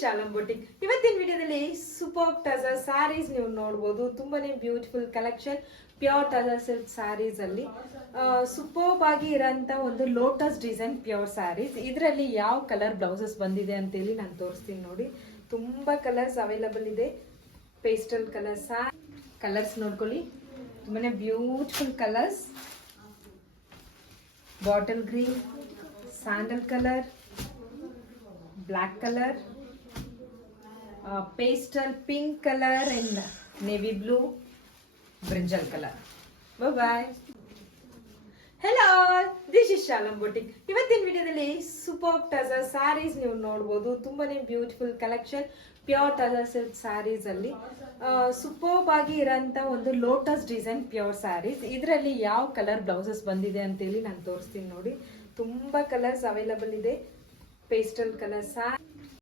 ಶಾಲಂ boutique. ಇವತ್ತಿನ ವಿಡಿಯೋದಲ್ಲಿ super tussar sarees ನೀವು ನೋಡಬಹುದು. ತುಂಬಾನೇ beautiful collection, pure tussar silk sarees ಅಲ್ಲಿ ಸೂಪರ್ ಆಗಿ ಇರೋಂಥ ಒಂದು ಲೋಟಸ್ ಡಿಸೈನ್ ಪ್ಯೂರ್ ಸ್ಯಾರೀಸ್. ಇದರಲ್ಲಿ ಯಾವ ಕಲರ್ ಬ್ಲೌಸಸ್ ಬಂದಿದೆ ಅಂತೇಳಿ ನಾನು ತೋರಿಸ್ತೀನಿ ನೋಡಿ. ತುಂಬಾ ಕಲರ್ಸ್ ಅವೈಲಬಲ್ ಇದೆ. ಪೇಸ್ಟಲ್ ಕಲರ್ಸ್ ನೋಡ್ಕೊಳ್ಳಿ, ತುಂಬಾನೇ beautiful colours. Bottle green, sandal colour, black color, pastel pink color and navy blue, brinjal color. Bye bye. Hello, this is Shalam boutique. ಇವತ್ತಿನ ವಿಡಿಯೋದಲ್ಲಿ ಸೂಪರ್ ಟಜರ್ ಸ್ಯಾರೀಸ್ ನೀವು ನೋಡಬಹುದು. ತುಂಬಾನೇ beautiful collection, pure tussar silk sarees ಅಲ್ಲಿ super ಆಗಿ ಇರೋಂಥ ಒಂದು ಲೋಟಸ್ ಡಿಸೈನ್ ಪ್ಯೂರ್ ಸ್ಯಾರೀಸ್. ಇದರಲ್ಲಿ ಯಾವ ಕಲರ್ ಬ್ಲೌಸಸ್ ಬಂದಿದೆ ಅಂತೇಳಿ ನಾನು ತೋರಿಸ್ತೀನಿ ನೋಡಿ. ತುಂಬಾ ಕಲರ್ಸ್ ಅವೈಲಬಲ್ ಇದೆ. Pastel colours